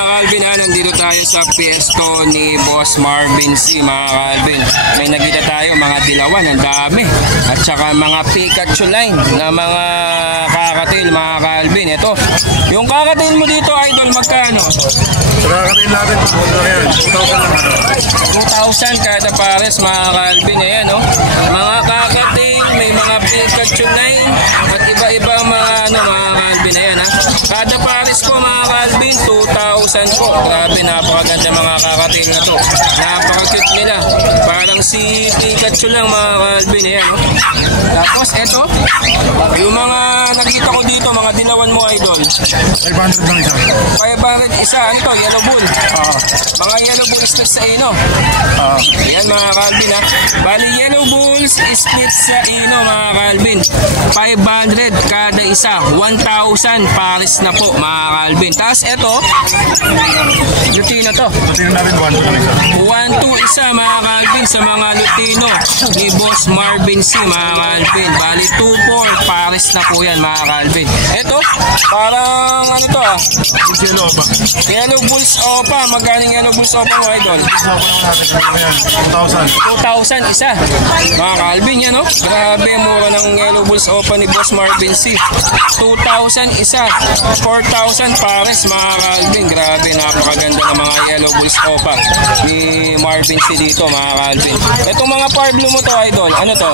mga Calvin, nandito tayo sa piesto ni Boss Marvin C, mga Calvin. May nakita tayo mga dilawan, ang dami. At saka mga Pikachu line na mga kakatail, mga Calvin. Ito, yung kakatail mo dito, idol, magkano? Sa kakatail natin, 2,000 kada pares, mga Calvin. Ayan, no? Mga kakatail, may mga Pikachu line at iba-iba mga, mga Calvin. Ayan, ha? Kada pares po, mga Calvin, 2,000 po. Grabe, napakaganda mga kakatail na to. Napaka-cute nila. Parang si Pikachu lang, mga Calvin. Ayan, no? Tapos, eto, yung mga nakita ko dito, mga dilawan mo, idol. 500 lang isa. 500 isa. Ano to? Yellow bull. Mga yellow bull split sa ino. Ayan, mga Calvin, ha. Bali, yellow bulls split sa ino, mga Calvin. 500 kada isa. 1,000 pares na po, mga Calvin. Tapos, eto, Lutino to. Lutino natin 1,2 lang isa. 1,2 isa, mga Calvin, sa mga Lutino ni Boss Marvin C, mga Calvin. Bali, 2,4 pares na po yan, mga Calvin. Eto, parang ano to, Yellow Opa. Yellow Bulls Opa. Magkaling Yellow Bulls Opa mo, idol? 2,000 isa. Mga Calvin, yan, no? Grabe, mura ng Yellow Bulls Opa ni Boss Marvin C. 2,000 isa. 4,000 pares, mga Calvin. Grabe, napakaganda ng mga Yellow Bulls Opa ni Marvin C dito, mga Calvin. Itong mga Par Blue mo to, idol, ano to?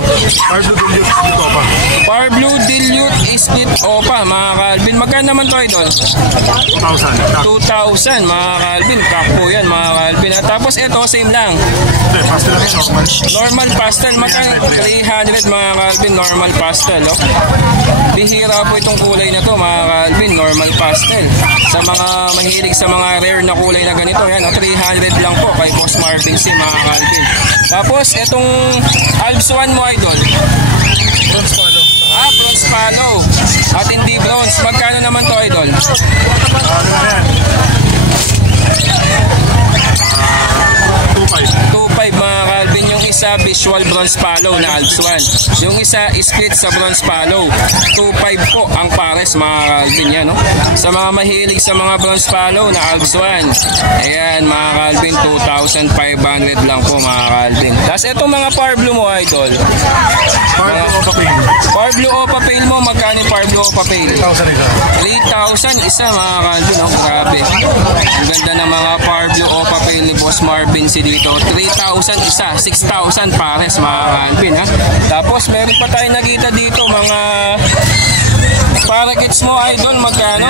Par Blue Dilute Split Opa. Par Blue Dilute Split Opa, mga Calvin. Magkano naman to, idol? 2,000, mga Calvin. Kakpo yan, mga Calvin. At tapos ito, same lang. Pastel lang yun, normal. Normal pastel, magkano? 300, mga Calvin, normal pastel, no? Bihira po itong kulay na to, mga Calvin, normal pastel. Sa mga mahilig sa mga rare na kulay na ganito, yan, 300 lang po kay Boss Marvin C, mga Calvin. Tapos, itong Alps 1 mo, idol. Bronze Palo. At hindi bronze. Magkano naman to, idol? 2,500, mga Calvin. Yung isa visual bronze palo na Alps 1. Yung isa split sa bronze palo. 2,500 po ang pares, mga Calvin, yan, no? Sa mga mahilig sa mga bronze palo na Alps 1. Ayan, mga Calvin, 2,500 lang po, mga Calvin. Tapos itong mga Par Blue mo, idol. Par Blue Opa Pale mo, magkano yung Par Blue Opa Pale? 3,000 isa, mga Calvin, no? Grabe. Ang ganda ng mga Par Blue Opa Pale ni Boss Marvin C dito. 3,000 isa, 6,000 pares, mga Calvin, ha? Tapos meron pa tayong nakita dito mga parakeets mo, idol, magkano?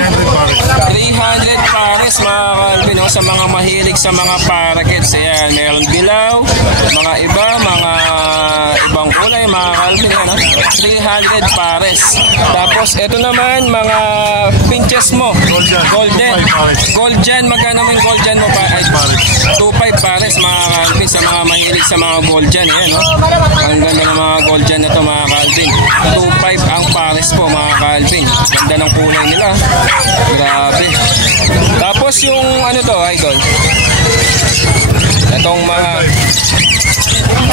300 pares, mga Calvin, no? Sa mga mahilig sa mga parakeets. Ayan, meron dilaw, mga iba, mga ibang kulay, mga Calvin, yan, no? 300 pares. Tapos ito naman mga pinches mo, golden, magkano mo yung golden mo pa? 2,500 pares, mga Calvin, sa mga mahilig sa mga golden. Ayan, no? Ang ganda ng mga golden na to, mga Calvin. 2,500 ang pares po, mga Calvin. Ganda ng kulay nila. Grabe. Tapos yung ano to, idol, itong mga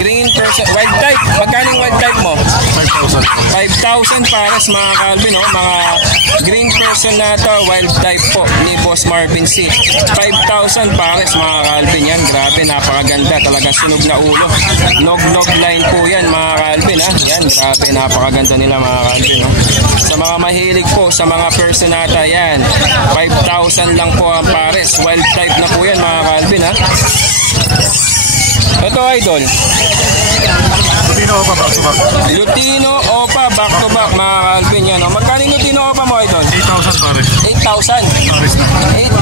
green person, wild type. Magkano yung wild type mo? 5,000 pares, mga Calvin, no? Mga green person na to, wild type po ni Boss Marvin C. 5,000 pares, mga Calvin, yan. Grabe, napakaganda. Talaga sunog na ulo. Nog line po yan, mga Calvin, ha? Yan, grabe, napakaganda nila, mga Calvin, no? Sa mga mahilig po, sa mga personata, yan. 5,000 lang po ang pares. Wild type na po yan, mga Calvin, ha? Ito, idol. Lutino Opa back to back. Lutino Opa back to back, mga Calvin, yan. Magkano yung Lutino Opa mo, idol? 8,000 pares. 8,000. Pares na.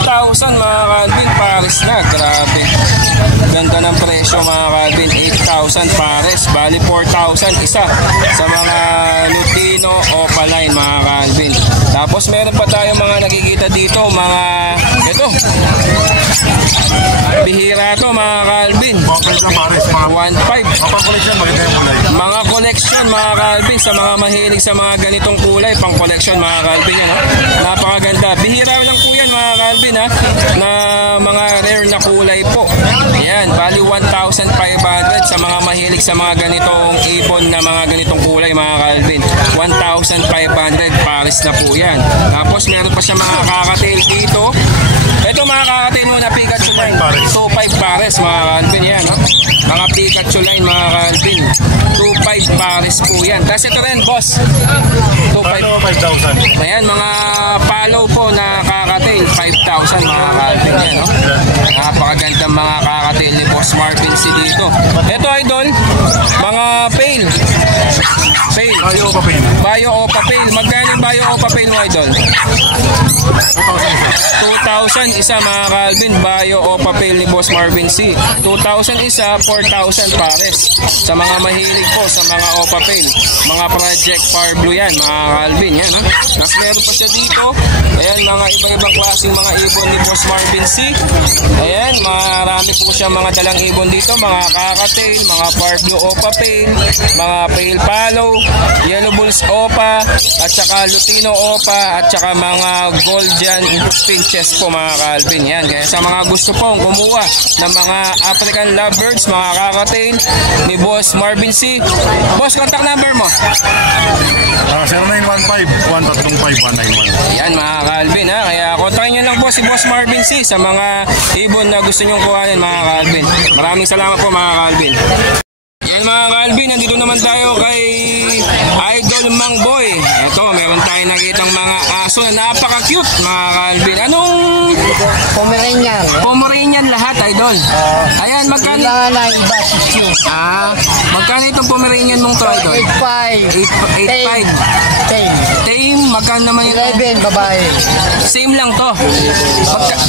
8,000, mga Calvin, pares na. Grabe. Ganda ng presyo, mga Calvin. 8,000 pares. Bali 4,000 isa sa mga Lutino Opa line, mga Calvin. Tapos meron pa tayong mga nakikita dito, mga ito. Bihira to, mga Calvin. 1,500. Mga collection, mga Calvin, sa mga mahilig sa mga ganitong kulay, pang collection, mga Calvin, yan, ha? Napakaganda. Bihira lang po yan, mga Calvin, ha? Na mga rare na kulay po. Ayan, bali 1,500 sa mga mahilig sa mga ganitong ibon na mga ganitong kulay, mga Calvin. 1,500 pares na po yan. Tapos meron pa siya mga kakatail dito. Ito mga kakatail muna, Pikachu line. 2.5 pares mga Calvin yan. No? Mga Pikachu line mga Calvin. 2.5 pares po yan. Tapos ito rin boss. 2.5. 5,000. Ayan, mga palaw po na kakatail. 5,000 mga Calvin yan. No? Napakagandang mga kakatail ni Boss Marvin C dito. Ito idol, mga pail. Pail. Bayo o papel? Bayo o papel. Magkano yung bayo o papel mo idol? 2,000 isa mga Calvin. Bayo o papel ni Boss Marvin C. 2,000 isa, 4,000 pares. Sa mga mahilig po sa mga o papel, mga Project Far Blue yan mga Calvin yan. Ha? Mas meron pa siya dito. Ayan, mga iba-ibang klaseng mga ibon ni Boss Marvin C. Ayan, marami po siya mga dalang ibon dito. Mga kakatail, mga Far Blue o papel, mga pale palo, Yellow Bulls Opa, at saka Lutino Opa, at saka mga Goldian Finches po mga Calvin yan. Kaya sa mga gusto pong kumuha ng mga African Lovebirds, mga kakatail ni Boss Marvin C. Boss, contact number mo? 0915-135-191. Yan mga Calvin ha. Kaya kontakin nyo lang po si Boss Marvin C sa mga ibon na gusto nyong kuhanin mga Calvin. Maraming salamat po mga Calvin. Yan mga Calvin, nandito naman tayo kay Idol Mang Boy. Ito, meron tayong nakitang mga aso na napaka-cute mga Calvin. Anong Pomeranian. Pomeranian lahat, Idol? Ayan, magkano? Wala na iba si Magkano itong Pomeranian mong to, Idol? 8.5. 8.5. Tame, magkano naman yung 11 babae. same lang to.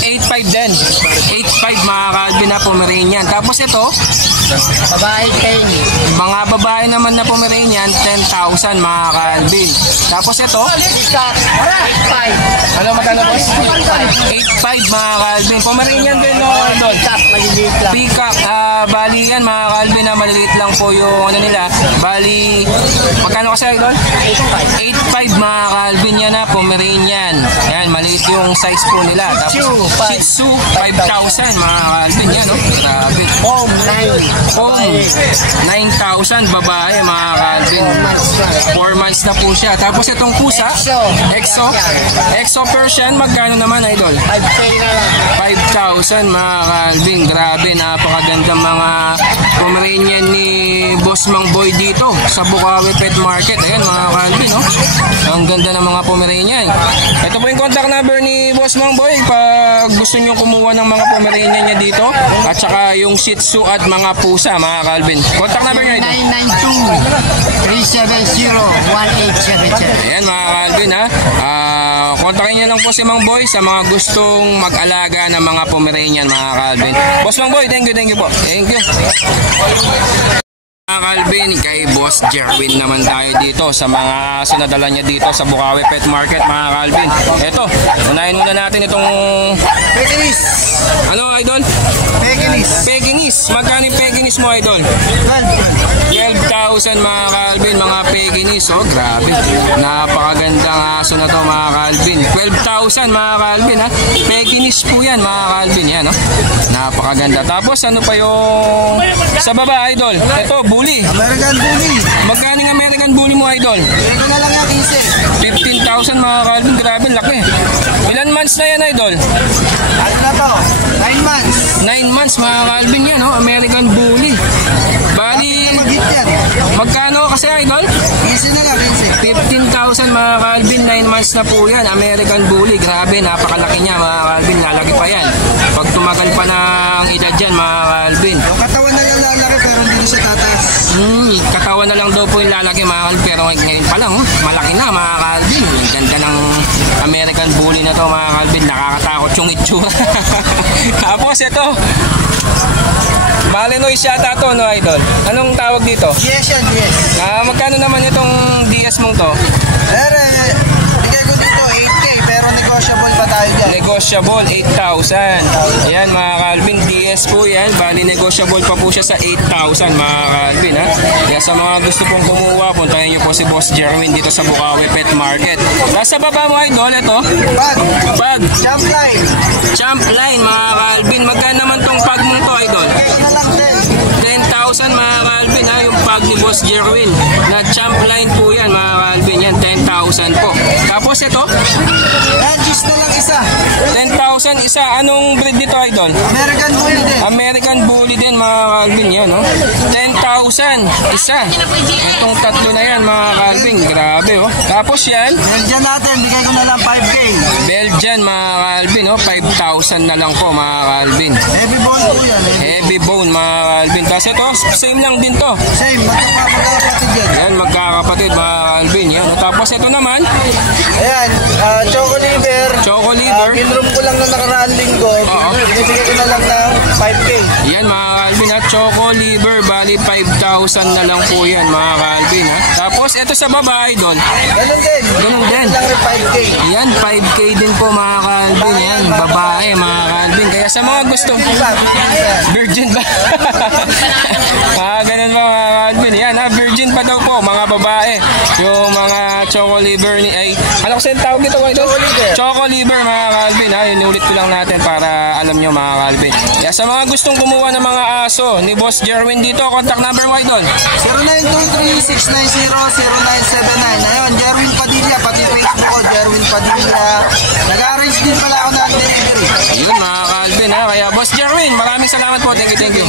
8.5 din. 8.5 mga Calvin na Pomeranian. Tapos ito, Babae 10. mga babae naman na Pomeranian, 10,000 mga Calvin. Tapos ito, Peacock 8.5. ano magkano boss? 8.5 mga Calvin. Pomeranian din no, Idol. Peacock maliliit lang. Peacock, bali yan mga Calvin na maliliit lang po yung ano nila. Bali, magkano kasi Idol? 8.5 mga Calvin yan na Pomeranian. Yan, maliit yung size po nila. Tapos Shih Tzu, 5,000 mga Calvin yan, no? Grabe. Home 9. Home, 9,000 babae mga Calvin. 4 months na po siya. Tapos itong pusa, Exo Persian, magkano naman Idol? 5K na lang. 5,000 mga Calvin. Grabe, napakaganda mga Pomeranian ni Boss Mang Boy dito sa Bukawi Pet Market. Ayan mga Calvin, no? Ang ganda ng mga Pomeranian. Ito po yung contact number ni Boss Mang Boy pag gusto nyo kumuha ng mga Pomeranian niya dito. At saka yung Shih Tzu at mga pusa mga Calvin. Contact number niya ito. 992-370-1877. Ayan mga Calvin ha. Kontakin niyo lang po si Mang Boy sa mga gustong mag-alaga ng mga Pomeranian mga Calvin. Boss Mang Boy, thank you po. Thank you. Mga Calvin, kay Boss Jerwin naman tayo dito sa mga aso na dala niya dito sa Bukawi Pet Market mga Calvin. Eto, unahin muna natin itong Pekinis. ano Idol? Pekinis. Pekinis. Magkano yung Pekinis mo Idol? 12,000 mga Calvin, mga Pekinis. Oh, grabe. Napakagandang aso na to mga Calvin. 12,000 mga Calvin ha. Pekinis po yan mga Calvin yan, no? Napakaganda. Tapos ano pa yung sa baba Idol? Ito, bully. American Bully. Magkano yung American Bully mo Idol? Ito na lang yan, 15. 15,000 mga Calvin. Grabe, laki. Ilan months na yan Idol? Ano na to? 9 months. 9 months mga Calvin yan, no? American Bully. Bali, Magit yan. magkano kasi Idol? 15 na lang, 15,000 mga Calvin, 9 months na po yan. American Bully, grabe, napakalaki niya mga Calvin, lalaki pa yan. Pag tumagal pa ng edad dyan mga Calvin. Yung katawan na lang lalaki pero hindi siya tataas. Katawan na lang daw po yung lalaki mga Calvin, pero ngayon pa lang, malaki na mga Calvin. Ang ganda ng American Bully na to mga Calvin, nakakatakot yung itsura. Tapos ito, Malinois yata to, no Idol? Anong tawag dito? Yes yan, yes. Magkano naman itong DS mong to? Pero, bigay ko dito 8K pero negotiable pa tayo dyan. Negotiable, 8,000. Ayan mga Calvin, DS po yan. Bali negotiable pa po siya sa 8,000 mga Calvin ha. Kaya sa mga gusto pong kumuha, puntahan nyo po si Boss Jerwin dito sa Bukawi Pet Market. Nasa baba mo Idol, ito? Pag. Jump line. Jump line mga Calvin. Magkano naman tong pag mong to Idol? 10,000 mga Calvin ha. Yung pag ni Boss Jerwin. Na jump line po yan mga Calvin. Yan, 10,000 po. Tapos ito? Regis na lang isa. 10,000 10,000 isa. Anong breed nito, Idol? American Bully din. American Bully din, mga Calvin. Yan, no? 10,000 isa. Itong tatlo na yan, mga Calvin. Grabe, oh. Tapos yan, Belgian natin, bigay ko na lang 5K. Belgian, mga Calvin, oh. 5,000 na lang po, mga Calvin. Heavy bone po yan. Heavy bone, mga Calvin. Tapos ito, same lang din to. Same, magkakapatid yan. Yan, magkakapatid, mga Calvin. Yan. Tapos ito naman, Ayan, Choco Liver. Choco Liver. Pinroom ko lang na nakaraan linggo. Oo. Binibigay ko na lang ng 5K. Yan, mga Calvin, ha. Choco Liver, bali 5,000 na lang po yan, mga Calvin, ha. Tapos ito sa babae, Idol. Ganun din. Ganun din. Lang rin 5K. Yan, 5K din po, mga Calvin. Yan, babae, mga Calvin. Kaya sa mga gusto, virgin ba? Ganun ba, mga Calvin? Yan, ha, virgin pa daw po, mga babae. Yung mga Choco Liver ni, ay, ano kasi tawag dito, Idol? Choco Liver. Choco Liver, mga Calvin, ha. Inulit ko lang natin para alam nyo, mga Calvin. Kaya sa mga gustong kumuha ng mga aso ni Boss Jerwin dito, contact number mo, Idol. 0923-690-0979. Ayun, Jerwin Padilla, pati Facebook ko, Jerwin Padilla. Nag-arrange din pala ako ng delivery. Yun, mga Calvin, ha. Kaya Boss Jerwin, maraming salamat po. Thank you, thank you.